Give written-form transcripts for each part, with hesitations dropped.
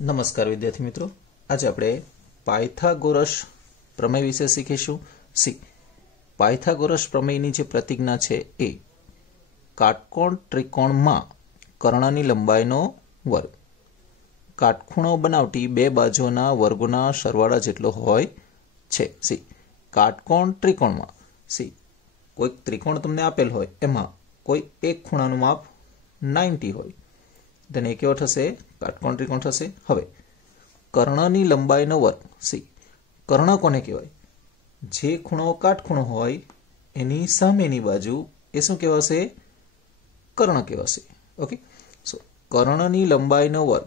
નમસ્કાર વિદ્યાર્થી મિત્રો, આજે આપણે પાયથાગોરસ પ્રમેય વિશે શીખીશું. પાયથાગોરસ પ્રમેયની જે પ્રતિજ્ઞા છે એ કાટકોણ ત્રિકોણમાં કર્ણની લંબાઈનો વર્ગ કાટખૂણો બનાવતી બે બાજુઓના વર્ગોના સરવાળા જેટલો હોય છે. કાટકોણ ત્રિકોણમાં કોઈ ત્રિકોણ તમને આપેલ હોય એમાં કોઈ એક ખૂણાનું માપ 90 હોય, તેને કેવો થશે? કાટકોણ ત્રિકોણ થશે. હવે કર્ણની લંબાઈનો વર્ગ. કર્ણ કોને કહેવાય? જે ખૂણો કાટખૂણો હોય એની સામેની બાજુ એ શું કહેવાશે? કર્ણ કહેવાશે. ઓકે, સો કર્ણની લંબાઈનો વર્ગ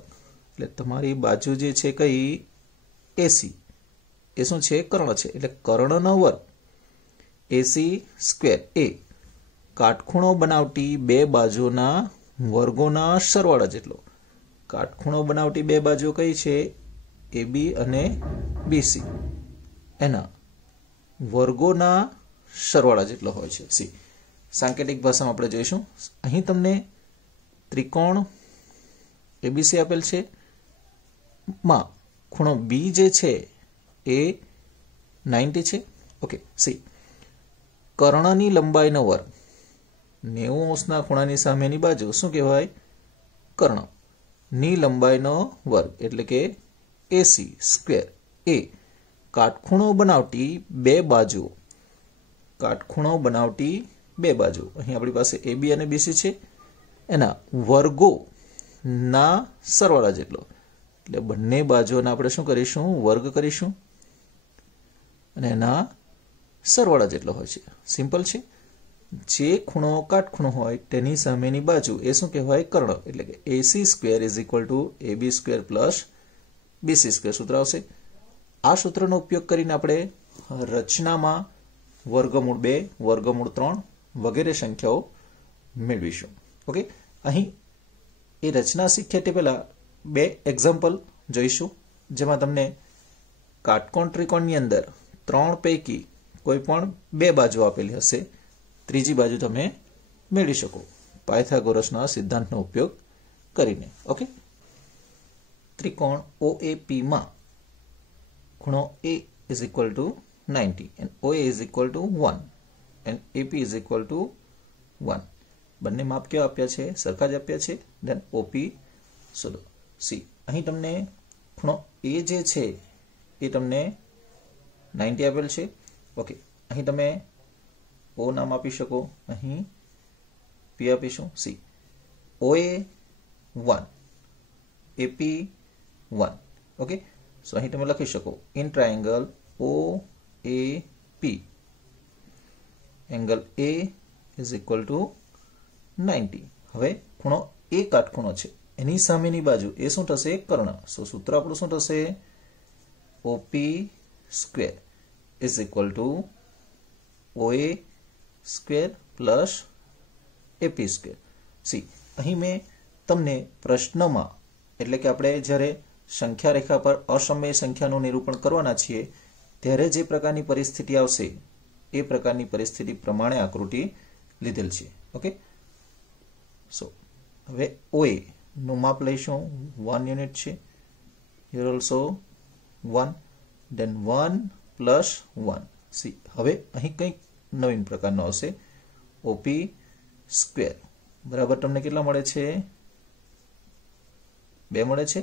એટલે તમારી બાજુ જે છે કઈ એસી, એ શું છે? કર્ણ છે. એટલે કર્ણનો વર્ગ એસી સ્ક્વેર એ કાટખૂણો બનાવતી બે બાજુના વર્ગોના સરવાળા જેટલો. કાટખૂણો બનાવતી બે બાજુ કઈ છે? AB અને BC, એના વર્ગોના સરવાળા જેટલો હોય છે. સાંકેતિક ભાષામાં આપણે જોઈશું. અહીં તમને ત્રિકોણ ABC આપેલ છે, માં ખૂણો B જે છે એ 90 છે. ઓકે, કર્ણની લંબાઈનો વર્ગ 90 ખૂણાની સામેની બાજુ શું કહેવાય? કર્ણ ની લંબાઈનો વર્ગ એટલે કે AC સ્ક્વેર એ કાટખૂણો બનાવતી બે બાજુ અહીં આપણી પાસે AB અને BC છે, એના વર્ગોના સરવાળા જેટલો. એટલે બંને બાજુઓના આપણે શું કરીશું? વર્ગ કરીશું અને એના સરવાળા જેટલો હોય છે. સિમ્પલ છે. જે ખૂણો કાટખૂણો હોય તેની સામેની બાજુ એ શું કહેવાય? કર્ણ. એટલે કે AC square is equal two AB square plus BC square સૂત્ર આવશે. આ સૂત્રનો ઉપયોગ કરીને આપણે રચનામાં વર્ગમૂળ 2, વર્ગમૂળ 3 વગેરે સંખ્યાઓ મેળવીશું. ઓકે, અહીં એ રચના શીખ્યા તે પહેલા બે એક્ઝામ્પલ જોઈશું, જેમાં તમને કાટકોણ ત્રિકોણની અંદર 3 પૈકી કોઈ પણ બે બાજુ આપેલી હશે, ત્રીજી બાજુ તમે મેળવી શકો પાયથાગોરસના સિદ્ધાંતનો ઉપયોગ કરીને. ઓકે, ત્રિકોણ OAP માં ખૂણો A is equal to 90 and OA is equal to 1 and AP is equal to 1. બંને માપ કેવા આપ્યા છે? સરખા જ આપ્યા છે. then OP શોધો. અહીં તમને ખૂણો A જે છે એ તમને 90 આપેલ છે. ઓકે, અહીં તમે O નામ આપી શકો, અહીં P આપીશું. OA 1, AP 1. ઓકે, સો અહીં તમે લખી શકો in triangle OAP angle A is equal to 90. હવે ખૂણો A કાટખૂણો છે, એની સામેની બાજુ એ શું થશે? કર્ણ. સો સૂત્ર આપણું શું થશે? OP square is equal two OA square plus AP square. અહીં મેં તમને પ્રશ્નમાં, એટલે કે આપણે જ્યારે સંખ્યા રેખા પર અસમય સંખ્યાનું નિરૂપણ કરવાના છીએ ત્યારે જે પ્રકારની પરિસ્થિતિ આવશે એ પ્રકારની પરિસ્થિતિ પ્રમાણે આકૃતિ લીધેલ છે. ઓકે, સો હવે OA નું માપ લઈશું, 1 યુનિટ છે. Here also 1, then 1 plus 1. હવે અહીં કંઈક નવીન પ્રકારનો આવશે. OP સ્ક્વેર બરાબર તમને કેટલા મળે છે? 2 મળે છે.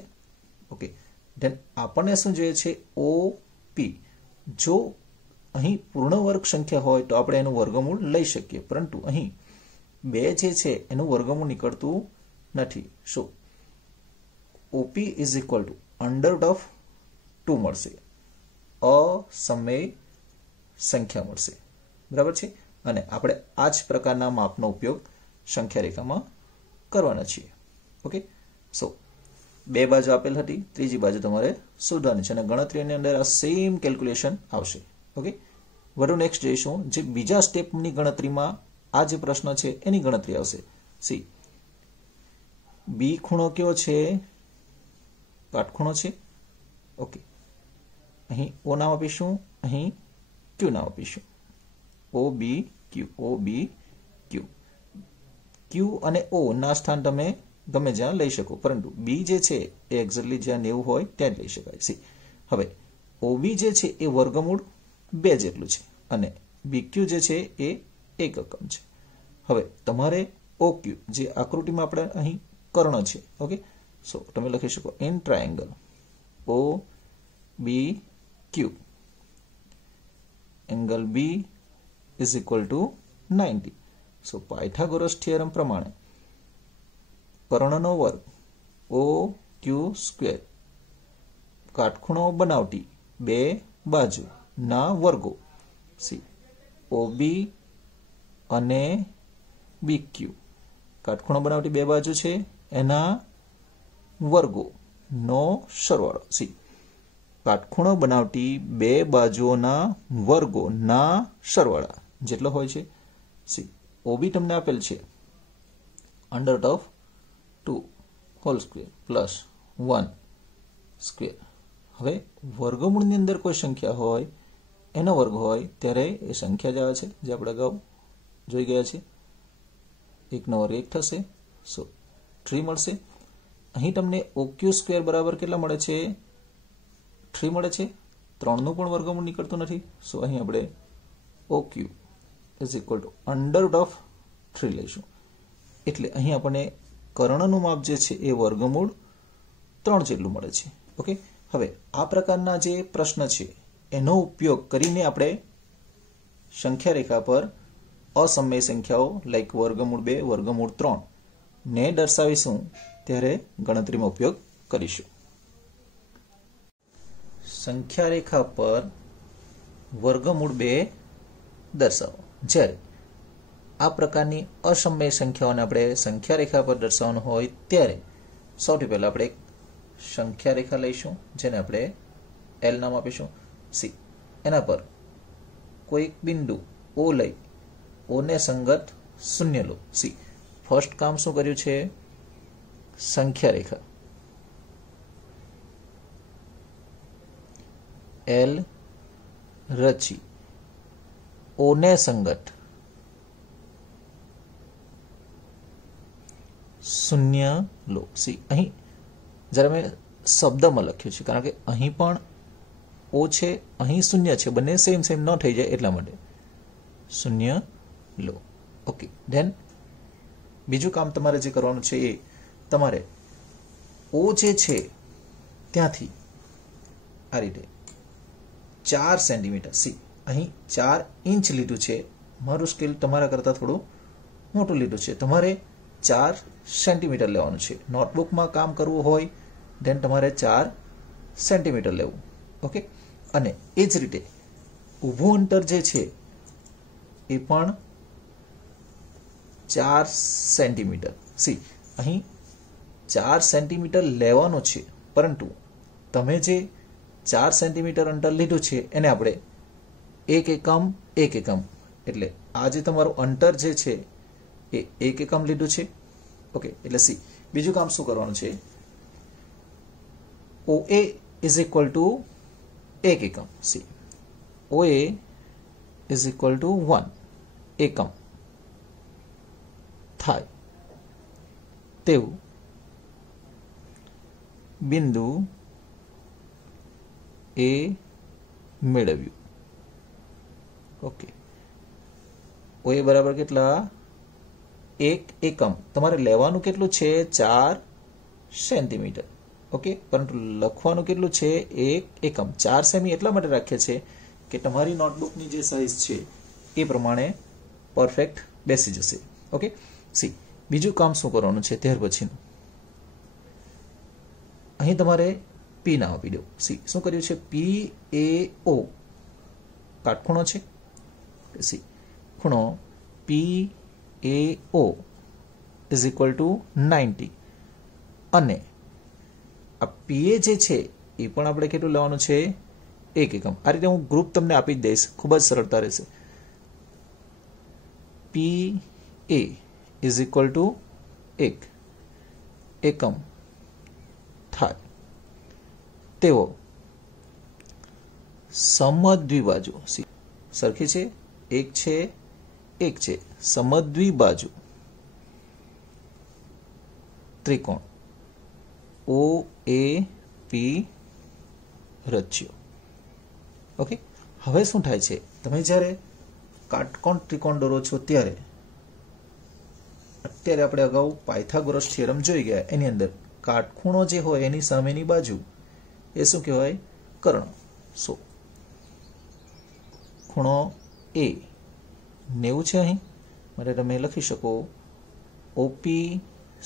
ઓકે, ધેન આપણને શું જોઈએ છે? OP. જો અહીં પૂર્ણ વર્ગ સંખ્યા હોય તો આપણે એનું વર્ગમૂળ લઈ શકીએ, પરંતુ અહીં 2 જે છે એનું વર્ગમૂળ નીકળતું નથી. સો OP is equal two under root of 2 મળશે, અસમય સંખ્યા મળશે. બરાબર છે. અને આપણે આ જ પ્રકારના માપનો ઉપયોગ સંખ્યા રેખામાં કરવાના છીએ. ઓકે, સો બે બાજુ આપેલ હતી, ત્રીજી બાજુ તમારે શોધવાની છે અને ગણતરીની અંદર આ સેમ કેલ્ક્યુલેશન આવશે. ઓકે, વધુ નેક્સ્ટ જોઈશું જે બીજા સ્ટેપની ગણતરીમાં આ જે પ્રશ્ન છે એની ગણતરી આવશે. B ખૂણો કેવો છે? કાટખૂણો છે. ઓકે, અહીં O નામ આપીશું, અહીં Q નામ આપીશું. OBQ. Q અને O ના સ્થાન તમે ગમે જ્યાં લઈ શકો, પરંતુ બી જે છે એ એક્ઝેક્ટલી જ્યાં 90 હોય ત્યાં જ લઈ શકાય. સી હવે ઓબી જે છે એ વર્ગમૂળ 2 જેટલું છે અને બીક્યુ જે છે એ 1 એકમ છે. હવે તમારે ઓક્યુ જે આકૃતિમાં આપણે અહીં કર્ણ છે, ઓકે, સો તમે લખી શકો in triangle O B Q angle B is equal to 90. So Pythagoras theorem પ્રમાણે કર્ણનો વર્ગ ઓ ક્યુ સ્ક્વેર કાટખૂણો બનાવતી 2 બાજુના વર્ગો સી ઓબી અને બીક્યુ કાટખૂણો બનાવતી 2 બાજુ છે એના વર્ગોનો સરવાળો. સી કાટખૂણો બનાવતી 2 બાજુઓના વર્ગોના સરવાળા જેટલો હોય છે. સી ઓબી તમને આપેલ છે √2 હોલ સ્ક્વેર પ્લસ 1 સ્ક્વેર. હવે વર્ગમૂળની અંદર કોઈ સંખ્યા હોય એનો વર્ગ હોય ત્યારે એ સંખ્યા જ આવે છે જે આપણે અગાઉ જોઈ ગયા છે. 1 નો વર્ગ 1 થશે, સો 3 મળશે. અહીં તમને ઓક્યુ સ્ક્વેર બરાબર કેટલા મળે છે? 3 મળે છે. 3નું પણ વર્ગમૂળ નીકળતું નથી, સો અહીં આપણે ઓક્યુ ઇઝ ઇક્વલ ટુ √3 લઈશું. એટલે અહીં આપણને કર્ણનું માપ જે છે એ વર્ગમૂળ 3 જેટલું મળે છે. ઓકે, હવે આ પ્રકારના જે પ્રશ્ન છે એનો ઉપયોગ કરીને આપણે સંખ્યા રેખા પર અસમય સંખ્યાઓ લાઈક વર્ગમૂળ 2, વર્ગમૂળ 3 ને દર્શાવીશું ત્યારે ગણતરીમાં ઉપયોગ કરીશું. સંખ્યા રેખા પર વર્ગમૂળ 2 દર્શાવો. જ્યારે આ પ્રકારની અસમય સંખ્યાઓને આપણે સંખ્યા રેખા પર દર્શાવવાનું હોય ત્યારે સૌથી પહેલા આપણે એક સંખ્યા રેખા લઈશું જેને આપણે એલ નામ આપીશું. સી એના પર કોઈક બિંદુ ઓ લઈ ઓને સંગત 0 લો. સી ફર્સ્ટ કામ શું કર્યું છે? સંખ્યા રેખા એલ રચી ઓને સંગત 0 લો. સી અહીં જરા મેં શબ્દમાં લખ્યું છે કારણ કે અહીં પણ ઓ છે, અહીં 0 છે, બંને સેમ ન થઈ જાય એટલા માટે 0 લો. ઓકે, ધેન બીજું કામ તમારે જે કરવાનું છે એ તમારે ઓ જે છે ત્યાંથી આ રીતે 4 સેન્ટીમીટર. સી અહીં 4 ઇંચ લીધું છે, મારું સ્કેલ તમારા કરતાં થોડું મોટું લીધું છે. તમારે 4 સેન્ટીમીટર લેવાનું છે. નોટબુકમાં કામ કરવું હોય ધેન તમારે 4 સેન્ટીમીટર લેવું. ઓકે, અને એ જ રીતે ઊભું અંતર જે છે એ પણ 4 સેન્ટીમીટર. સી અહીં 4 સેન્ટીમીટર લેવાનું છે, પરંતુ તમે જે 4 સેન્ટીમીટર અંતર લીધું છે એને આપણે 1 એકમ 1 એકમ એટલે આ જે તમારું અંતર જે છે એ 1 એકમ લીધું છે. ઓકે, એટલે સી બીજું કામ શું કરવાનું છે? OA ઇઝ ઇક્વલ ટુ 1 એકમ. C OA is equal two 1 એકમ થાય તેવું બિંદુ એ મેળવ્યું. ઓકે, OA બરાબર કેટલા? 1 એકમ. તમારે લેવાનું કેટલું છે? 4 સેન્ટીમીટર. ઓકે, પરંતુ લખવાનું કેટલું છે? 1 એકમ. 4 સેમી એટલા માટે રાખીએ છીએ કે તમારી નોટબુકની જે સાઇઝ છે એ પ્રમાણે પરફેક્ટ બેસી જશે. ઓકે, સી બીજું કામ શું કરવાનું છે ત્યાર પછીનું? અહીં તમારે પી નામ આપી દો. સી શું કર્યું છે? PAO કાટખૂણો છે. સી ખૂણો PAO ઇઝ ઇક્વલ ટુ 90 અને આ PA જે છે એ પણ આપણે કેટલું લેવાનું છે? 1 એકમ. આ રીતે હું ગ્રુપ તમને આપી જ દઈશ, ખૂબ જ સરળતા રહેશે. PA ઇઝ ઇક્વલ ટુ 1 એકમ થાય તેવો સમદ્વિબાજુ સરખી છે, 1 છે 1 છે, સમદ્વિબાજુ ત્રિકોણ OAP રચ્યો. ઓકે, હવે શું થાય છે, તમે જ્યારે કાટકોણ ત્રિકોણ દોરો છો ત્યારે અત્યારે આપણે અગાઉ પાયથાગોરસ થિયરમ જોઈ ગયા, એની અંદર કાટખૂણો જે હોય એની સામેની બાજુ એ શું કહેવાય, કર્ણ. સો ખૂણો A 90 છે અહીં, માટે તમે લખી શકો OP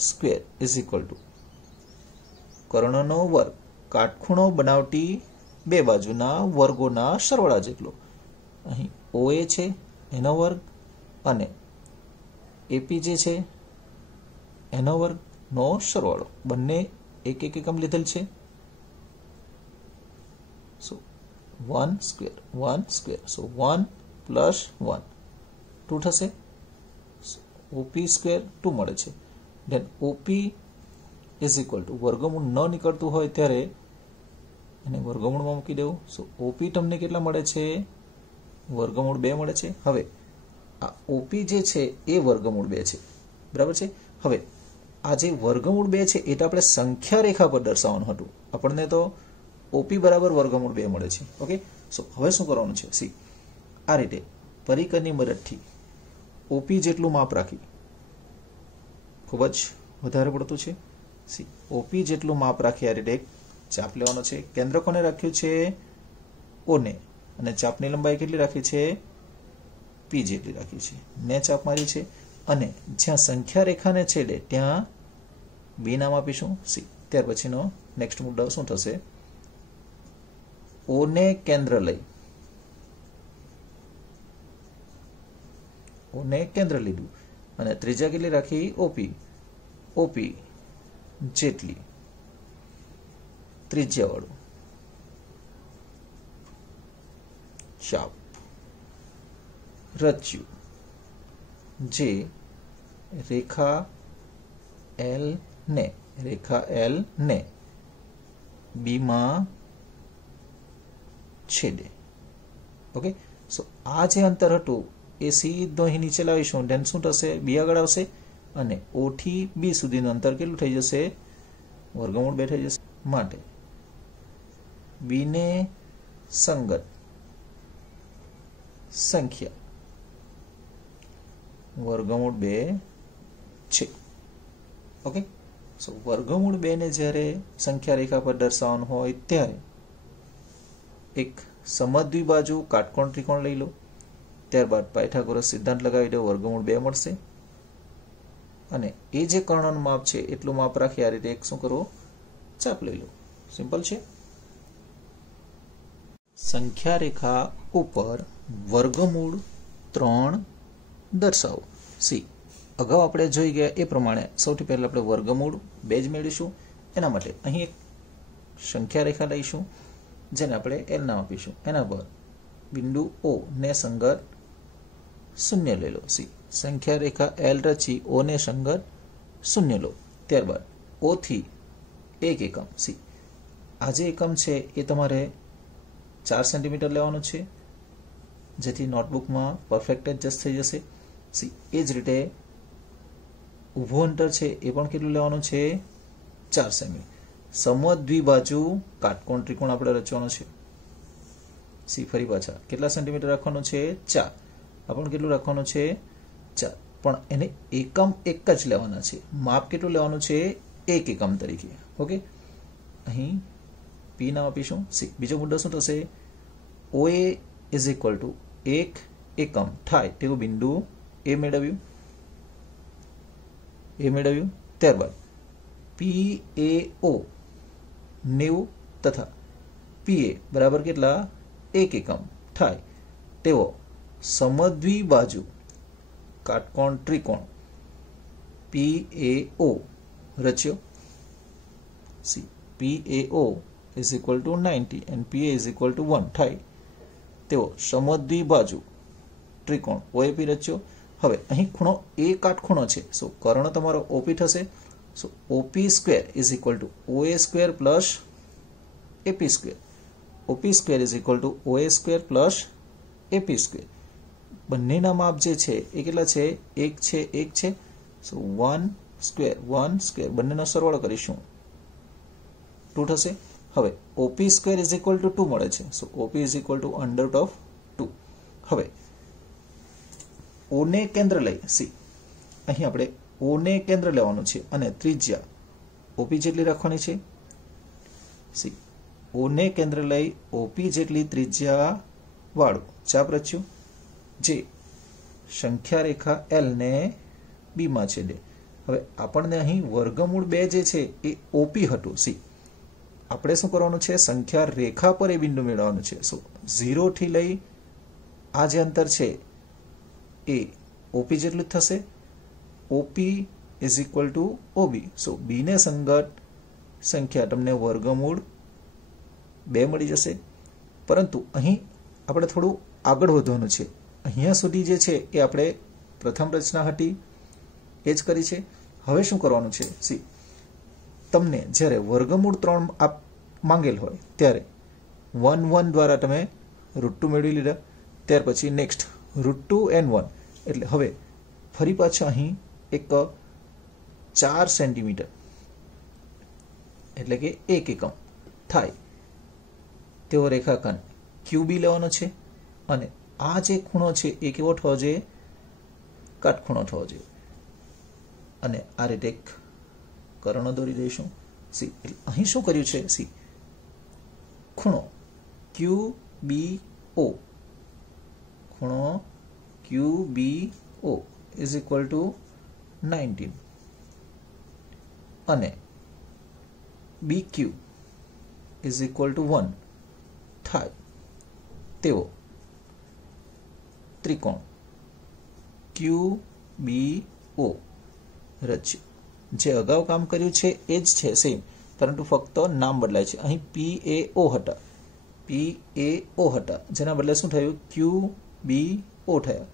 square is equal to કર્ણનો વર્ગ કાટખૂણો બનાવતી બે બાજુના વર્ગોના સરવાળા જેટલો. અહીં OA છે એનો વર્ગ અને AP જે છે એનો વર્ગનો સરવાળો, બંને એક એક એકમ લીધેલ છે. So 1 square 1 square, so 1 plus 1 2 થશે. OP સ્ક્વેર 2 મળે છે. Then OP is equal to વર્ગમૂળ ન નીકળતું હોય ત્યારે એને વર્ગમૂળમાં મૂકી દેવું. સો OP તમને કેટલા મળે છે, વર્ગમૂળ 2 મળે છે. હવે આ OP જે છે એ વર્ગમૂળ 2 છે, બરાબર છે. હવે આ જે વર્ગમૂળ 2 છે એ તો આપણે સંખ્યા રેખા પર દર્શાવવાનું હતું, આપણને તો OP બરાબર વર્ગમૂળ 2 મળે છે. ઓકે, સો હવે શું કરવાનું છે, સી આ રીતે પરિકરની મદદથી OP જેટલું માપ રાખી, ખૂબ જ વધારે પડતું છે. સી OP જેટલું માપ રાખી આ રીતે એક ચાપ લેવાનો છે. કેન્દ્ર કોને રાખ્યું છે, O ને, અને ચાપની લંબાઈ કેટલી રાખી છે, P જેટલી રાખી છે. ને ચાપ મારી છે અને જ્યાં સંખ્યા રેખાને છેડે ત્યાં B નામ આપીશું. સી ત્યાર પછીનો નેક્સ્ટ મુદ્દો શું થશે, O ને કેન્દ્ર લઈ, O ને કેન્દ્ર લીધું અને ત્રિજ્યા કેટલી રાખી, OP જેટલી ત્રિજ્યા વાળું ચાપ રચ્યું જે રેખા L ને B માં છેદે. ઓકે, સો આ જે અંતર હતું એ સીધો અહીં નીચે લાવીશું, ધેન શું થશે, B આગળ આવશે અને O થી B સુધીનું અંતર કેટલું થઈ જશે, વર્ગમૂળ 2 થઈ જશે. માટે B ને સંગત સંખ્યા વર્ગમૂળ 2 છે. ઓકે, સો વર્ગમૂળ 2 ને જ્યારે સંખ્યા રેખા પર દર્શાવવાનું હોય ત્યારે એક સમદ્વિબાજુ કાટકોણ ત્રિકોણ લઈ લો, ત્યારબાદ પાયથાગોરસ સિદ્ધાંત લગાવી દો, વર્ગમૂળ 2 મળશે અને એ જે કર્ણનું માપ છે એટલું માપ રાખી આ રીતે એક શું કરો, ચાપ લઈ લો. સિમ્પલ છે. સંખ્યા રેખા ઉપર વર્ગમૂળ 3 દર્શાવો. સી અગાઉ આપણે જોઈ ગયા એ પ્રમાણે સૌથી પહેલા આપણે વર્ગમૂળ 2 જ મેળવીશું. એના માટે અહીં એક સંખ્યા રેખા લઈશું જેને આપણે L નામ આપીશું. એના પર બિંદુ O ને સંગત 0 લઈ લો. સી સંખ્યા રેખા L રચી O ને સંગત 0 લો. ત્યારબાદ O થી 1 એકમ. સી આ જે એકમ છે એ તમારે 4 સેન્ટીમીટર લેવાનું છે, જેથી નોટબુકમાં પરફેક્ટ એડજસ્ટ થઈ જશે. સી એ જ રીતે ઊભું અંતર છે એ પણ કેટલું લેવાનું છે, 4 સેમી. સમદ્વિબાજુ કાટકોણ ત્રિકોણ આપણે રચવાનો છે. સી ફરી પાછા કેટલા સેન્ટીમીટર રાખવાનું છે, 4. આ પણ કેટલું રાખવાનું છે, 4. પણ એને એકમ એક જ લેવાના છે, માપ કેટલું લેવાનું છે, 1 એકમ તરીકે. ઓકે, અહીં P નામ આપીશું. સી બીજો મુદ્દો શું થશે, OA ઇઝ ઇક્વલ ટુ 1 એકમ થાય તેવું બિંદુ એ મેળવ્યું. ત્યારબાદ PAO 90 તથા PA બરાબર કેટલા, 1 એકમ થાય તેવો સમદ્વિબાજુ કાટકોણ ત્રિકોણ PAO રચ્યો. C PAO is equal to 90 and PA is equal to 1 થાય તેવો સમદ્વિબાજુ ત્રિકોણ OAP રચ્યો. હવે અહીં ખૂણો A કાટખૂણો છે, સો કર્ણ તમારો OP થશે. સો OP square is equal two OA square plus AP square. OP square is equal two OA square plus AP square. બંનેના માપ જે છે એ કેટલા છે, 1 છે 1 છે. સો 1 સ્ક્વેર 1 સ્ક્વેર બંનેનો સરવાળો કરીશું 2 થશે. હવે OP square is equal to 2 મળે છે. So OP is equal to under of 2. O ઓ ને કેન્દ્ર લઈ સી, અહીં આપણે ઓ ને કેન્દ્ર લેવાનું છે અને ત્રિજ્યા ઓપી જેટલી રાખવાની છે. સી ઓ ને કેન્દ્ર લઈ ઓપી જેટલી ત્રિજ્યા વાળું ચાપ રચ્યું જે સંખ્યા રેખા એલ ને બી માં છેદે. હવે આપણને અહીં વર્ગમૂળ 2 જે છે એ ઓપી હતું. સી આપણે શું કરવાનું છે, સંખ્યા રેખા પર એ બિંદુ મેળવવાનું છે. સો 0 થી લઈ આ જે અંતર છે એ ઓપી જેટલું જ થશે. OP is equal to OB. So B ને સંગત સંખ્યા તમને વર્ગમૂળ 2 મળી જશે. પરંતુ અહીં આપણે થોડું આગળ વધવાનું છે. અહીંયા સુધી જે છે એ આપણે પ્રથમ રચના હતી એ જ કરી છે. હવે શું કરવાનું છે, સી તમને જ્યારે વર્ગમૂળ 3 આપ માંગેલ હોય ત્યારે 1 1 દ્વારા તમે √2 મેળવી લીધા. ત્યાર પછી નેક્સ્ટ √2 and 1 એટલે હવે ફરી પાછા અહીં એક 4 સેન્ટીમીટર એટલે કે 1 એકમ થાય તેવો રેખાખંડ ક્યુબી લેવાનો છે અને આ જે ખૂણો છે એ કેવો થવો જોઈએ, કાટખૂણો થવો જોઈએ. અને આ રીતે એક કર્ણ દોરી દઈશું. સી એટલે અહીં શું કર્યું છે, સી ખૂણો QBO, ખૂણો QBO ઇઝ ઇક્વલ ટુ 19 અને BQ ઇઝ ઇક્વલ ટુ 1 થાય તેવો ત્રિકોણ QBO રચ્યું. જે અગાઉ કામ કર્યું છે એ જ છે સેમ, પરંતુ ફક્ત નામ બદલાય છે. અહીં PAO હતા, જેના બદલે શું થયું, QBO થયા.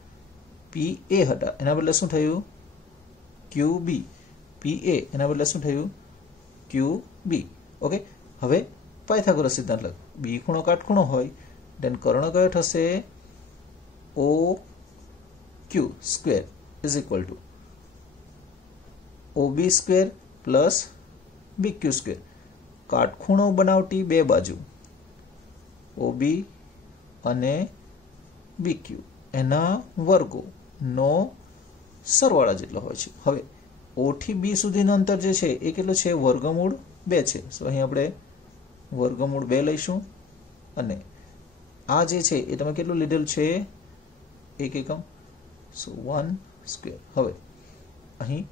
PA હતા એના બદલે શું થયું, QB. PA એના બદલે શું થયું, QB. ઓકે. હવે પાયથાગોરસ સિદ્ધાંત લખ. બી ખૂણો કાટખૂણો હોય દેન કર્ણ કયો થશે, OQ square is equal to OB square plus BQ square. કાટખૂણો બનાવતી બે બાજુ OB અને BQ એના વર્ગોનો સરવાળા જેટલો હોય છે. હવે O થી B સુધીનું અંતર જે છે એ કેટલું છે, વર્ગમૂળ 2 છે. સો અહીં આપણે વર્ગમૂળ 2 લઈશું અને આ જે છે એ તમે કેટલું લીધેલું છે, 1 એકમ. સો 1 સ્ક્વેર. હવે અહીં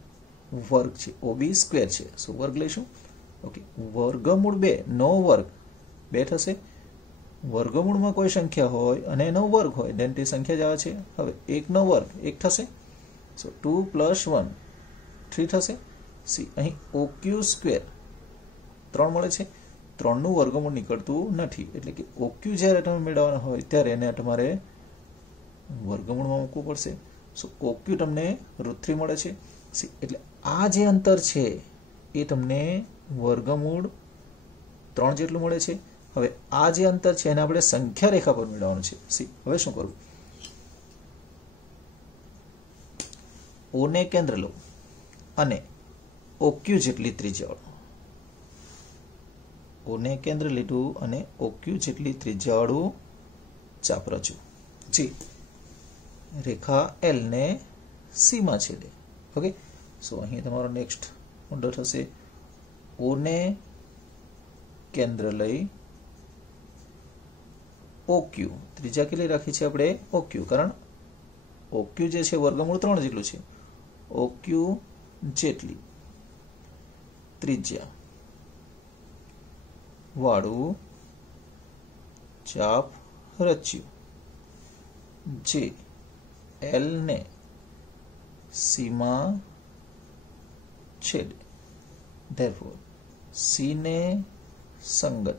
વર્ગ છે, OB સ્ક્વેર છે, સો વર્ગ લઈશું. ઓકે. વર્ગમૂળ 2 નો વર્ગ 2 થશે. વર્ગમૂળમાં કોઈ સંખ્યા હોય અને એનો વર્ગ હોય દેન તે સંખ્યા જ આવે છે. હવે 1 નો વર્ગ 1 થશે. સો 2 પ્લસ 1 3 થશે. સી અહીં OQ સ્ક્વેર 3 મળે છે. 3 નું વર્ગમૂળ નીકળતું નથી એટલે કે OQ જ્યારે તમે મેળવવાના હોય ત્યારે એને તમારે વર્ગમૂળમાં મૂકવું પડશે. સો OQ તમને √3 મળે છે. સી એટલે આ જે અંતર છે એ તમને વર્ગમૂળ 3 જેટલું મળે છે. હવે આ જે અંતર છે એને આપણે સંખ્યા રેખા પર મેળવવાનું છે. સી હવે શું કરવું, O ને કેન્દ્ર લો અને OQ જેટલી ત્રિજ્યા, O ને કેન્દ્ર લીધું અને OQ જેટલી ત્રિજ્યાવાળું ચાપ રચ્યું જે રેખા L ને C માં છેદે. ઓકે. સો અહીં તમારો નેક્સ્ટ મુદ્દો થશે, O ને કેન્દ્ર લઈ OQ ત્રિજ્યા કેટલી રાખી છે આપણે, OQ, કારણ OQ જે છે વર્ગમૂળ 3 જેટલું છે. OQ જેટલી ત્રિજ્યા વાળું ચાપ રચ્યું જે L ને C માં છેદે. Therefore C ને સંગત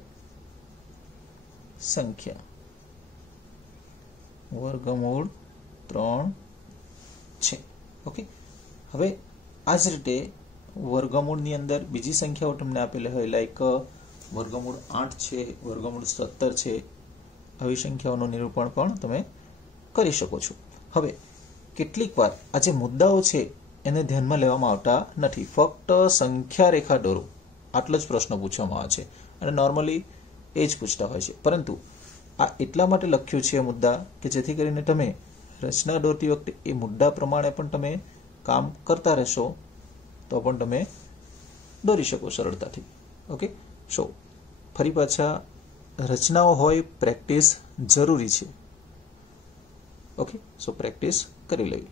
સંખ્યા વર્ગમૂળ 3 છે. ઓકે. હવે આ જ રીતે વર્ગમૂળની અંદર બીજી સંખ્યાઓ તમને આપેલી હોય, લાઈક વર્ગમૂળ 8 છે, વર્ગમૂળ 17 છે. આવી સંખ્યાઓનું નિરૂપણ પણ તમે કરી શકો છો. હવે કેટલીક વાર આ જે મુદ્દાઓ છે એને ધ્યાનમાં લેવામાં આવતા નથી. ફક્ત સંખ્યા રેખા દોરો આટલો જ પ્રશ્ન પૂછવામાં આવે છે અને નોર્મલી એ જ પૂછતા હોય છે. પરંતુ આ એટલા માટે લખ્યું છે મુદ્દા કે જેથી કરીને તમે રચના દોરતી વખતે એ મુદ્દા પ્રમાણે પણ તમે કામ કરતા રહેશો તો પણ તમે દોરી શકો સરળતાથી. ઓકે, સો ફરી પાછા રચનાઓ હોય પ્રેક્ટિસ જરૂરી છે. ઓકે, સો પ્રેક્ટિસ કરી લેવી.